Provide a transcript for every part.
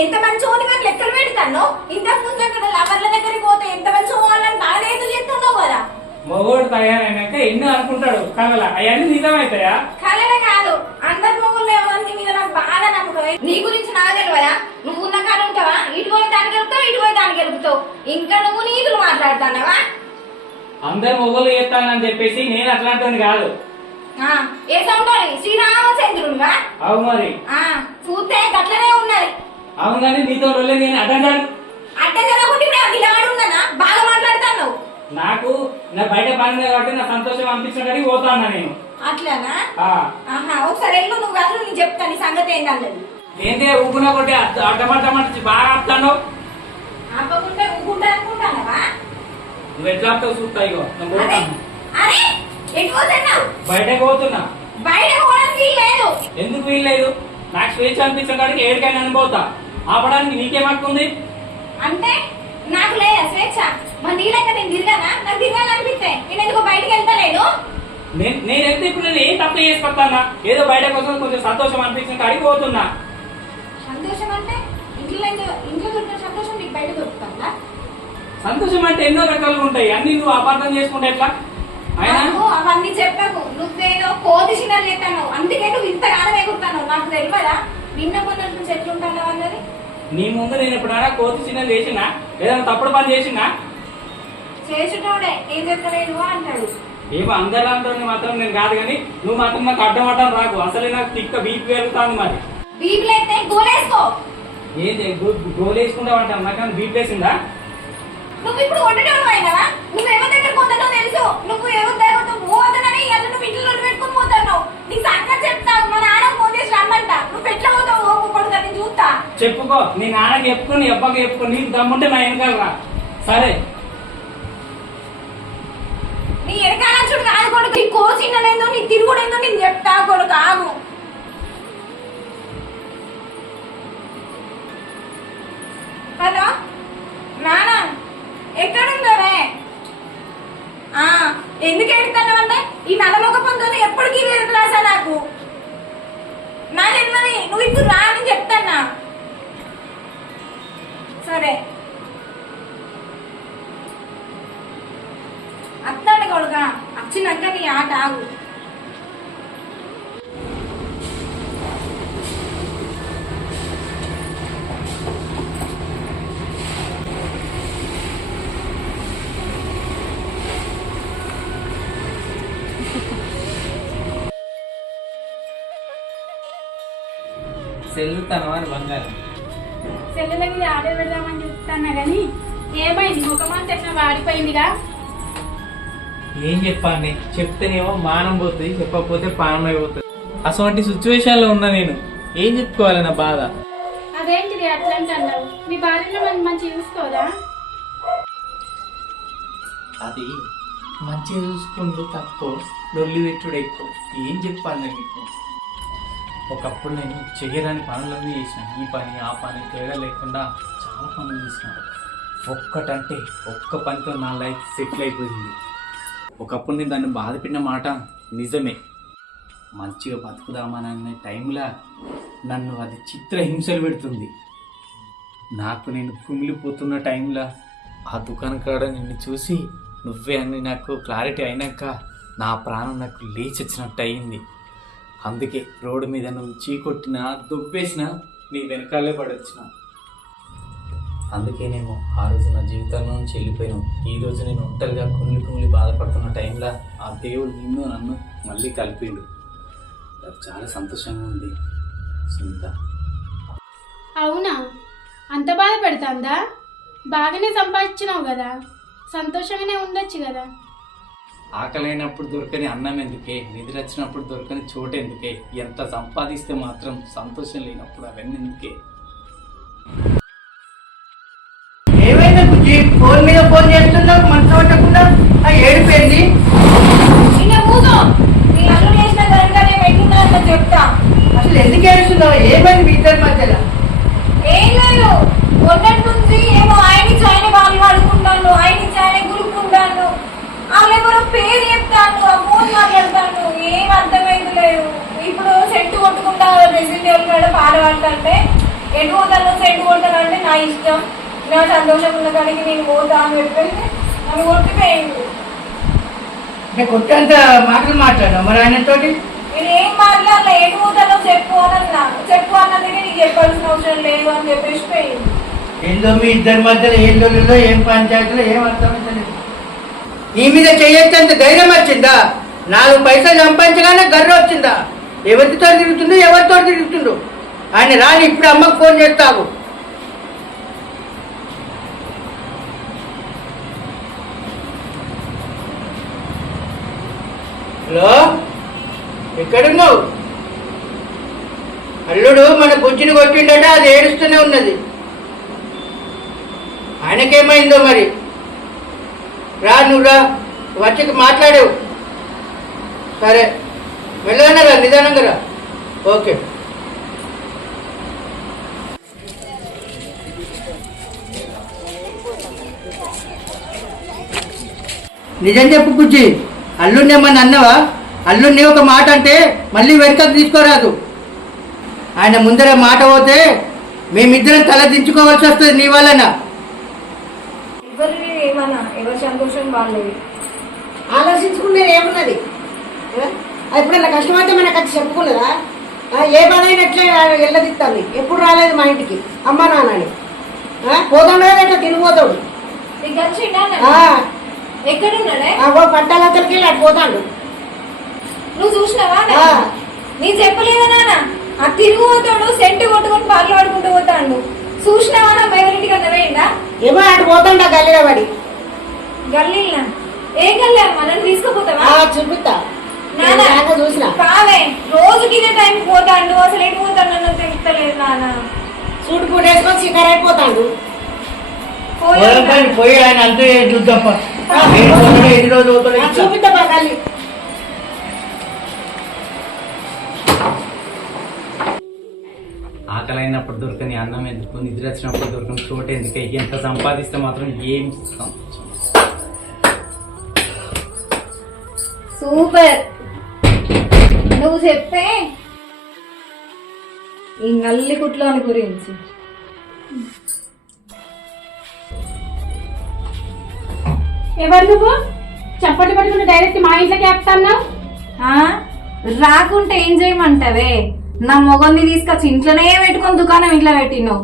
ఎంత మంచి ఓని లెక్కలు పెడతాను. ఇంతకు ముందు అక్కడ లవర్ల దగ్గరికి పోతే ఎంత మంచి పోవాలని బాగా ఎదురు చేస్తున్నావు కదా. మొగోడు తయారైనాక ఎన్నో అనుకుంటాడు కళల అవన్నీ నిజమవుతాయా? కళలే కాదు, అందరి మొగుళ్ళు ఎవరి మీద నాకు బాగా నమ్మకం. నీ గురించి నాకు తెలియదా? నువ్వు ఉన్న కాడ ఉంటావా? ఇటు పోయి దానికి గెలుపుతావు, ఇటు పోయి దానికి గెలుపుతావు. ఇంకా నువ్వు నీతులు మాట్లాడుతున్నావా? అందరు మొగోళ్ళు చేస్తానని చెప్పేసి నేను అట్లాంటి కాదు. ఏ సౌండ్ శ్రీరామచంద్రుడుగా? అవు మరి చూస్తే గట్లనే ఉన్నది. అవును కానీ నీతో నేను అడ్డంటాను. అడ్డ జరగకుండా ఇలాడు ఉన్నానా? బాగా మాట్లాడుతున్నావు. నాకు నా బయట పని కాబట్టి నా సంతోషం అనిపించడానికి పోతాను నేను. అట్లానా? ఒకసారి వెళ్ళు, నువ్వు కాదు నేను చెప్తాను నీ సంగతి ఏంటన్నది. ఏంటి ఊపునా కొట్టి అడ్డమడ్డమట్టి బాగా ఆపుతాను. ఆపకుంటే ఊపుకుంటా అనుకుంటానవా? నువ్వు ఎట్లా ఆపుతావు చూస్తా. ఇగో అరే ఎటు పోతున్నావు? బయటకు పోతున్నా. బయట పోవడానికి వీల్లేదు. ఎందుకు వీల్లేదు? నాకు స్వేచ్ఛ అనిపించడానికి ఏడికైనా అనుభవతా. ఆపడానికి నీకేమనుకుంది? అంటే నాకు లేదా స్వేచ్ఛ? మా నీళ్ళక నేను తిరగానా? నాకు తిరగాలనిపిస్తే నేను ఎందుకు బయటకు వెళ్తాను. నేను వెళ్తే ఇప్పుడు నేను ఏం తప్పు చేసుకొస్తానా? ఏదో బయట కోసం కొంచెం సంతోషం అనిపించిన కాడికి పోతున్నా. సంతోషం అంటే ఇంట్లో దొరికిన సంతోషం నీకు బయట దొరుకుతుందా? సంతోషం అంటే ఎన్నో రకాలుగా ఉంటాయి. అన్ని నువ్వు అపార్థం చేసుకుంటే ఎట్లా? అవన్నీ చెప్పకు. నువ్వేదో కోతి సినాలు చేస్తాను, అందుకే నువ్వు ఇంతగానో ఎగురుతాను. నాకు తెలియదా నిన్న మొన్న నుంచి ఎట్లుంటాను అన్నది? నీ ముందు నేను ఎప్పుడైనా కోతి సినాలు చేసినా, ఏదైనా తప్పుడు పని చేసినా? చేసుటోడే ఏం చెప్పలేదు అంటాడు. ఏమో అందరిలో మాత్రం నేను కాదు కానీ నువ్వు మాత్రం నాకు అడ్డం రాకు. అసలే నాకు తిక్క బీపీ పెరుగుతాను. మరి బీపీలు అయితే గోలేసుకో. ఏంటి గోలు వేసుకుంటావు అంటాను? నాకు బీపీ వేసిందా? నువ్వు ఇప్పుడు వండటం అయినావా? నువ్వు ఎవరి దగ్గర పోతానో తెలుసు. నువ్వు ఎవరి దగ్గర పోతానని అది నువ్వు ఇంట్లో పెట్టుకుని పోతాను. నీ సంగతి చెప్తావు. మా నాన్న ఫోన్ చేసి రమ్మంట. నువ్వు ఎట్లా పోతావు కొడుకు నేను చూస్తా. చెప్పుకో. నీ నాన్నకి చెప్పుకో, నీ అబ్బాకి చెప్పుకో. నీకు దమ్ముంటే నా వెనకాల రా. సరే నీ వెనకాల చూడు కాదు కొడుకు. నీ కోసినలేదో నీ తిరుగుడేందో నేను చెప్తా కొడుకు. ఆగు. హలో నానా, ఎక్కడుందోనే? ఎందుకు ఎడుతాను అంటే ఈ నల్లమొక పొందుతో ఎప్పటికీ రాసా నాకు. నా తెలియదు. నువ్వు ఇప్పుడు రా అని చెప్తానా? సరే అత్తాడు కొడుక. వచ్చినాక నీ ఆట ఆగు. సెల్లుతాను అని బంగారం. సెల్లులకి ఆర్డర్ పెడదామని చెప్తానా గానీ ఏమైంది? ముఖమంత ఎట్లా వాడిపోయిందిగా. ఏం చెప్పండి? చెప్తేనేమో మానం పోతుంది, చెప్పకపోతే పానం అయిపోతుంది. అటువంటి సిచ్యువేషన్ లో ఉన్నా నేను. ఏం చెప్పుకోవాలి నా బాధ? అదేంటిది అట్లా అన్నావు? మీ భార్యను మనం మంచి చూసుకోదా? అది మంచిగా చూసుకుంటూ తక్కువ, లొల్లి పెట్టుడు ఎక్కువ. ఏం చెప్పాలి మీకు? ఒకప్పుడు నేను చెయ్యరాని పనులన్నీ చేసిన. ఈ పని ఆ పని తేడా లేకుండా చాలా పనులు చేసిన. ఒక్కటంటే ఒక్క పనితో నా లైఫ్ సెటిల్ అయిపోయింది. ఒకప్పుడు నేను దాన్ని బాధపెట్టిన మాట నిజమే. మంచిగా బతుకుదామనే టైంలో నన్ను అది చిత్రహింసలు పెడుతుంది. నాకు నేను కుమిలిపోతున్న టైంలో ఆ దుకాణం కాడ నిన్ను చూసి నువ్వే అని నాకు క్లారిటీ అయినాక నా ప్రాణం నాకు లేచి వచ్చినట్టు అయింది. అందుకే రోడ్డు మీద నువ్వు చీకొట్టినా దుబ్బేసినా నీ వెనకాలే పడొచ్చిన. అందుకే నేను ఆ రోజు నా జీవితంలో నుంచి వెళ్ళిపోయాను. ఈరోజు నేను ఒంటరిగా కుమిలి బాధపడుతున్న టైంలో ఆ దేవుడు నిన్ను నన్ను మళ్ళీ కలిపిండు. నాకు చాలా సంతోషంగా ఉంది సునీత. అవునా? అంత బాధ పెడతాందా? బాగానే సంపాదించినావు కదా, సంతోషంగానే ఉండొచ్చు కదా. ఆకలైనప్పుడు దొరకని అన్నం ఎందుకే? నిద్ర వచ్చినప్పుడు దొరకని చోటు ఎందుకే? ఎంత సంపాదిస్తే మాత్రం సంతోషం లేనప్పుడు అవన్నీ ఎందుకే? ఏమైనా బుజ్జి? ఫోన్ మీద ఫోన్ చేస్తున్నావు, మనసు పట్టకుండా ఏడిపోయింది. చెప్తా. అసలు ఎందుకు ఏడుస్తున్నావు? ఏమైంది మీ ఇద్దరి మధ్యలో? ఏం లేదు, మొన్నటి నుంచి ఏమో ఆయన ఆయన వాళ్ళు ఆడుకుంటాను, ఆయన ఆయన గురుకుంటాను, వాళ్ళెవరో పేరు చెప్తాను, ఫోన్ మాట్లాడతాను. ఏం అర్థమైంది లేదు. ఇప్పుడు సెట్టు కొట్టుకుంటా రెసిడెంట్ పాట పాడుతుంటే ఎటు పోతాను సెంటు కొడతానంటే నా ఇష్టం, నా సంతోషం ఉన్న కాడికి నేను పోతా అని చెప్పేసి నన్ను కొట్టిపోయింది. నేను కొట్టేంత మాటలు మాట్లాడా మరి ఆయనతోటి? నేను ఏం మాట్లాడలే, ఎటు పోతానో చెప్పు అని అన్నా. చెప్పు అన్నందుకే నీకు చెప్పాల్సిన అవసరం లేదు అని చెప్పేసి పోయింది. ఏందో మీ ఇద్దరి మధ్యలో ఏం దొల్లులో ఏం పంచాయతీలో ఏం అర్థమవుతలేదు. ఈ మీద చేయొచ్చంత ధైర్యం వచ్చిందా? 4 పైసలు సంపాదించగానే గర్ర వచ్చిందా? ఎవరితో తిరుగుతుండో ఎవరితో తిరుగుతుండో ఆయన రాని ఇప్పుడు అమ్మకు ఫోన్ చేస్తావు. హలో, ఎక్కడున్నావు? అల్లుడు మన బుజ్జిని కొట్టిండట, అది ఏడుస్తూనే ఉన్నది. ఆయనకేమైందో మరి. రా, నువ్వు రా, వచ్చి మాట్లాడేవు. సరే, వెళ్ళగానే రా, నిదానంగా రా. ఓకే. నిజం చెప్పు బుజ్జి, అల్లుడిని ఏమన్నా అన్నావా? అల్లుడిని ఒక మాట అంటే మళ్ళీ వెనకకు తీసుకోరాదు. ఆయన ముందర మాట పోతే మేమిద్దరం తల దించుకోవాల్సి వస్తుంది నీ వలన. ఎవరిని ఏమన్నా, ఎవరి సంతోషం వాళ్ళది. ఆలోచించుకునేది ఏమున్నది? ఎప్పుడన్నా కష్టమైతే మనకు అది చెప్పుకున్నదా? ఏ పనైనా ఎట్లా వెళ్ళదిస్తాను. ఎప్పుడు రాలేదు మా ఇంటికి అమ్మ నాన్నని. పోతాడు కదా ఎట్లా తినిపోతాడు. నీకు వచ్చిండా? ఎక్కడున్నాడే? పట్టాలతలకి వెళ్ళి అటు పోతాడు. నువ్వు చూసినావా? నీ చెప్పలేదా నాన్న? ఆ తిరుగుపోతాడు, సెంటు కొట్టుకొని పాలు పడుకుంటూ పోతాడు. చూసినావా? నా ఎవరింటికి అన్న వేయండా? ఏమో అటు పోతాడు గల్లీలో పడి. గల్లీలా? ఏం గల్లీ అమ్మా? నన్ను తీసుకుపోతావా? చూపిస్తా. చూసిన కావే, రోజుకి ఇదే టైంకి పోతాడు. అసలు ఎటు పోతాడు నన్ను తెలుస్తలేదు నాన్న. సూట్ కూడా వేసుకొని సిగ్గర్ అయిపోతాడు. పోయి ఆయన అంతే చూద్దాం. చూపిస్తా గల్లీ. ఆకలైనప్పుడు దొరకని అన్నం ఎందుకు, నిద్ర వచ్చినప్పుడు దొరకని చోటు ఎందుకు, ఎంత సంపాదిస్తే మాత్రం ఏం సూపర్. నువ్వు చెప్పే ఈ నల్లి కుట్లోని గురించి. ఎవరు నువ్వు? చప్పటి పట్టుకుని డైరెక్ట్ మా ఇంట్లోకి వస్తున్నావు. రాకుంటే ఏం చేయమంటావే? నా మొగల్ని తీసుకొచ్చి ఇంట్లోనే పెట్టుకొని దుకాణం ఇంట్లో పెట్టినావు.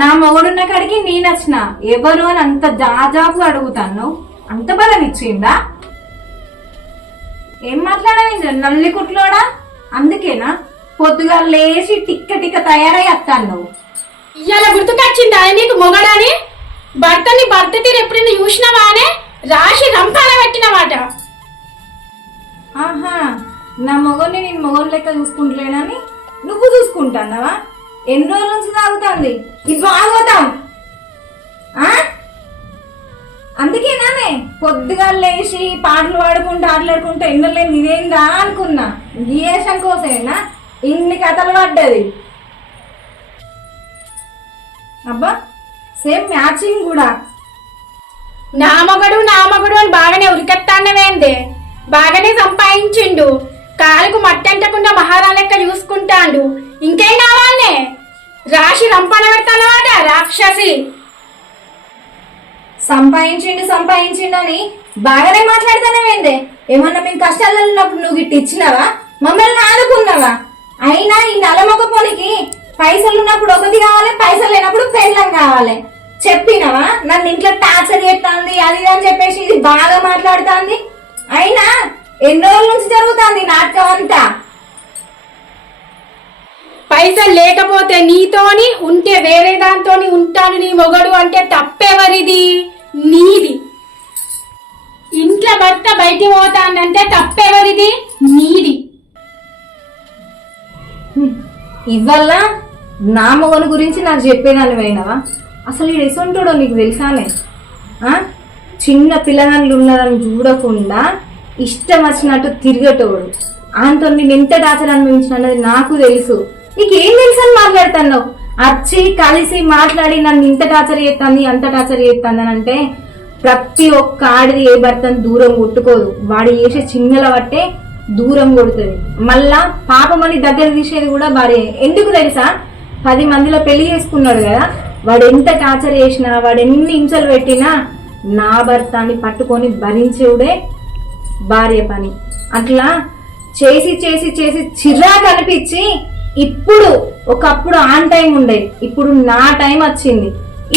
నా మొగడున్న కాడికి నేను వచ్చిన ఎవరు అని అంత జాజాపు అడుగుతాను. అంత బలం ఇచ్చిందా? ఏం మాట్లాడవేంద్ర నల్లి కుట్లోడా? అందుకేనా పొద్దుగా లేచి టిక్క టిక్క తయారై వస్తాను నువ్వు. ఇవాళ గుర్తుకొచ్చిందా నీకు మొగడని? భర్తని భర్త తీరు ఎప్పుడైనా చూసినావా అనే రాశి రంపాల పెట్టినవాట. ఆహా, నా మొగల్ని నేను మొగలు లెక్క చూసుకుంటలేనని నువ్వు చూసుకుంటాన్నావా? ఎన్ని రోజుల నుంచి తాగుతుంది ఇది బాగోతాం. అందుకేనానే పొద్దుగా లేచి పాటలు పాడుకుంటూ ఆటలాడుకుంటూ ఎన్నోలేదు ఇదేందా అనుకున్నా. గీయేషం కోసమేనా ఇన్ని కథలు పడ్డది? అబ్బా, సేమ్ మ్యాచింగ్ కూడా. నా మగడు అని బాగానే ఉరికెత్తానవేందే? బాగానే సంపాదించిండు. కాలుకు మట్టంటకుండా మహారాణెక్క చూసుకుంటాండు. ఇంకేం కావాలనే? రాశి రంపాన పెడతానవాట రాక్షసి. సంపాదించిండు అని బాగానే మాట్లాడతానవేందే? ఏమన్నా మేము కష్టాల్లో ఉన్నప్పుడు నువ్వు ఇట్టి ఇచ్చినావా? మమ్మల్ని ఆదుకున్నావా? అయినా ఈ నలమొక పొనికి పైసలు ఉన్నప్పుడు ఒకటి కావాలి, పైసలు లేనప్పుడు పెళ్ళం కావాలి. చెప్పినవా? నన్ను ఇంట్లో టార్చర్ చేస్తుంది అది అని చెప్పేసి ఇది బాగా మాట్లాడుతుంది. అయినా ఎన్ని రోజుల నుంచి జరుగుతుంది నాటకం అంతా. పైసలు లేకపోతే నీతోని ఉంటే వేరే దాంతోని ఉంటాను నీ మొగడు అంటే తప్పెవరిది? నీది. ఇంట్లో భర్త బయటికి పోతానంటే తప్పెవరిది? నీది. ఇవల్ల నా మొగను గురించి నాకు చెప్పేదాన్ని పోయినావా? అసలు ఈ ఎసొంటోడో నీకు తెలుసానే? చిన్న పిల్లగాళ్ళు ఉన్నారని చూడకుండా ఇష్టం వచ్చినట్టు తిరిగేటోడు. ఆయనతో నేను ఎంత టార్చర్ అనుభవించిన అన్నది నాకు తెలుసు. నీకేం తెలుసు అని మాట్లాడుతున్నావు? వచ్చి కలిసి మాట్లాడి నన్ను ఇంత టార్చర్ చేస్తుంది అంత టార్చర్ చేస్తుంది అని అంటే ప్రతి ఒక్క ఆడిది ఏ భర్తను దూరం కొట్టుకోదు. వాడు చేసే చిన్నల బట్టే దూరం కొడుతుంది. మళ్ళా పాపమని దగ్గర తీసేది కూడా భార్య. ఎందుకు తెలుసా? 10 మందిలో పెళ్లి చేసుకున్నాడు కదా, వాడు ఎంత టార్చర్ చేసినా, వాడు ఎన్ని హింసలు పెట్టినా నా భర్తని పట్టుకొని భరించేవుడే భార్య పని. అట్లా చేసి చేసి చేసి చిరాకు అనిపించి ఇప్పుడు, ఒకప్పుడు ఆన్ టైం ఉండే, ఇప్పుడు నా టైం వచ్చింది,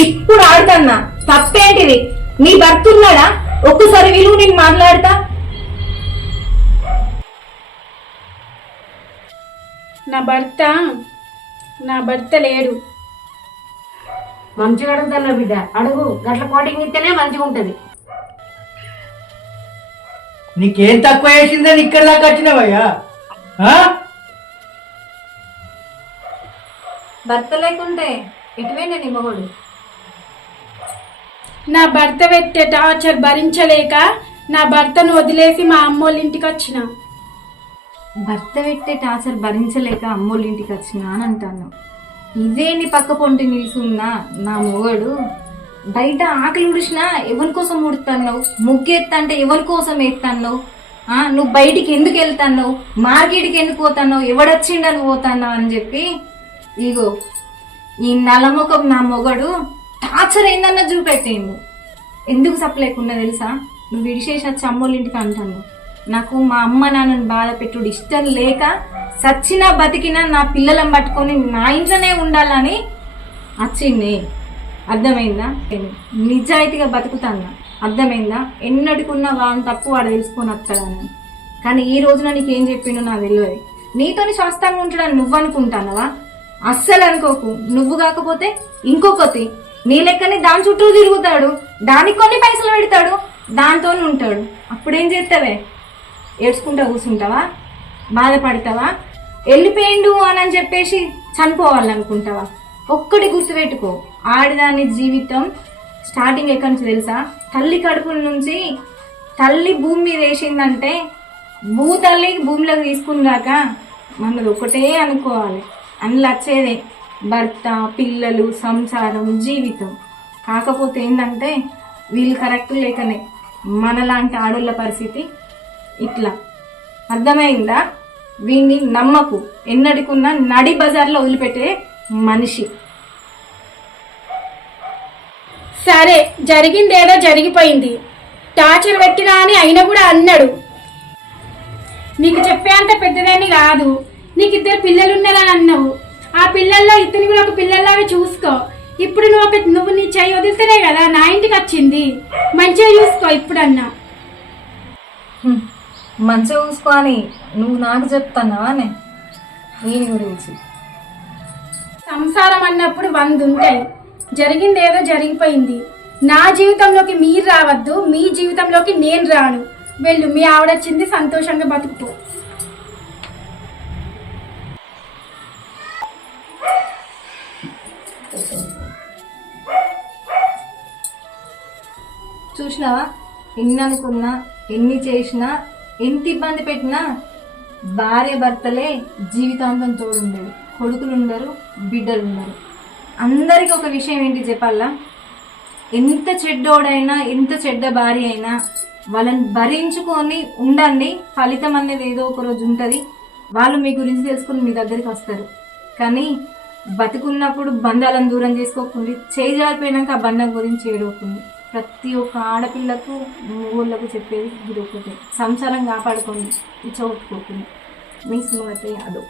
ఇప్పుడు ఆడుతున్నా. తప్పేంటిది? నీ భర్త ఉన్నాడా? ఒక్కసారి విలువ నేను మాట్లాడతా. నా భర్త లేడు. మంచిగా అడుగుతాను బిడ్డ, అడుగు. గట్ల కోటింగ్ ఇస్తేనే మంచిగా ఉంటది. నీకేం తక్కువ వేసిందని ఇక్కడ దాకా వచ్చినావయ్యా? భర్త లేకుంటే ఎటువైనా నీ మొగుడు? నా భర్త పెట్టే టార్చర్ భరించలేక నా భర్తను వదిలేసి మా అమ్మోళ్ళ ఇంటికి వచ్చిన. భర్త పెట్టే టార్చర్ భరించలేక అమ్మోళ్ళ ఇంటికి వచ్చినా అని అంటాను. ఇదే నీ పక్క పొంటి నిలుసున్నా నా మొగడు బయట ఆకలి ఉడిచినా ఎవరి కోసం ఉడుతున్నావు? ముగ్గు ఎత్తంటే ఎవరి కోసం ఎత్తాన్నావు? నువ్వు బయటికి ఎందుకు వెళ్తాన్నావు? మార్కెట్కి ఎందుకు పోతున్నావు? ఎవడొచ్చిండని పోతున్నావు అని చెప్పి ఇగో ఈ నలముఖం నా మొగడు టార్చర్ ఏందన్న చూపెట్టిండు. ఎందుకు సప్లేకుండా తెలుసా? నువ్వు విడిచేసి వచ్చి అమ్మోళ్ళ ఇంటికి అంటాను. నాకు మా అమ్మ నాన్నని బాధ పెట్టుడు ఇష్టం లేక సచ్చినా బతికినా నా పిల్లలను పట్టుకొని నా ఇంట్లోనే ఉండాలని వచ్చింది. అర్థమైందా? నిజాయితీగా బతుకుతాను. అర్థమైందా? ఎన్నటికున్న వాళ్ళని తప్పు వాడు తెలుసుకొని వస్తాడని. కానీ ఈ రోజున నీకేం చెప్పిండో నాకు తెలియదు. నీతోని శాస్త్రంగా ఉంటాడని నువ్వు అనుకుంటానవా? అస్సలు అనుకోకు. నువ్వు కాకపోతే ఇంకొకటి నీ లెక్కని దాని చుట్టూ తిరుగుతాడు, దానికి కొన్ని పైసలు పెడతాడు, దాంతో ఉంటాడు. అప్పుడేం చేస్తావే? ఏడ్చుకుంటా కూర్చుంటావా? బాధపడతావా? వెళ్ళిపోయిండు అని చెప్పేసి చనిపోవాలనుకుంటావా? ఒక్కటి గుర్తుపెట్టుకో, ఆడదాని జీవితం స్టార్టింగ్ ఎక్కడి నుంచి తెలుసా? తల్లి కడుపుల నుంచి తల్లి భూమి మీద వేసిందంటే భూతల్లి భూమిలోకి తీసుకున్నాక మనది ఒకటే అనుకోవాలి. అందులో వచ్చేదే భర్త, పిల్లలు, సంసారం, జీవితం. కాకపోతే ఏంటంటే వీళ్ళు కరెక్ట్ లేకనే మనలాంటి ఆడోళ్ళ పరిస్థితి ఇట్లా. అర్థమైందా? వీడిని నమ్మకు. ఎన్నటికున్నా నడి బజార్లో వదిలిపెట్టే మనిషి. సరే, జరిగిందేదో జరిగిపోయింది. టార్చర్ పెట్టినా అని అయినా కూడా అన్నాడు. నీకు చెప్పేంత పెద్దదని కాదు. నీకు 2 పిల్లలు ఉన్నారని అన్నావు. ఆ పిల్లల్లో ఇతని కూడా ఒక పిల్లల్లాగా చూసుకో. ఇప్పుడు నువ్వు నీ చెయ్యి వదిలితేనే కదా నా ఇంటికి వచ్చింది. మంచిగా చూసుకో ఇప్పుడన్నా. మంచిగా చూసుకో అని నువ్వు నాకు చెప్తున్నావా? దీని గురించి సంసారం అన్నప్పుడు 100 ఉంటాయి. జరిగిందేదో జరిగిపోయింది. నా జీవితంలోకి మీరు రావద్దు, మీ జీవితంలోకి నేను రాను. వెళ్ళు, మీ ఆవిడొచ్చింది, సంతోషంగా బతుకుతూ. చూసినావా? ఎన్ని అనుకున్నా, ఎన్ని చేసినా, ఎంత ఇబ్బంది పెట్టినా భార్య భర్తలే జీవితాంతం తోడుండరు. కొడుకులు ఉండరు, బిడ్డలు ఉండరు. అందరికీ ఒక విషయం ఏంటి చెప్పాలా? ఎంత చెడ్డోడైనా, ఎంత చెడ్డ భార్య అయినా వాళ్ళని భరించుకొని ఉండండి. ఫలితం అనేది ఏదో ఒక రోజు ఉంటుంది. వాళ్ళు మీ గురించి తెలుసుకొని మీ దగ్గరికి వస్తారు. కానీ బతుకున్నప్పుడు బంధాలను దూరం చేసుకోకుండా, చేయి జారిపోయినాక ఆ బంధం గురించి ఏడవకుండా. ప్రతి ఒక్క ఆడపిల్లకు, ఊళ్ళకు చెప్పేది ఇది ఒకటే: సంసారం కాపాడుకోండి, ఇచ్చగొట్టుకోకుండా. మీ సుమతి యాదవ్.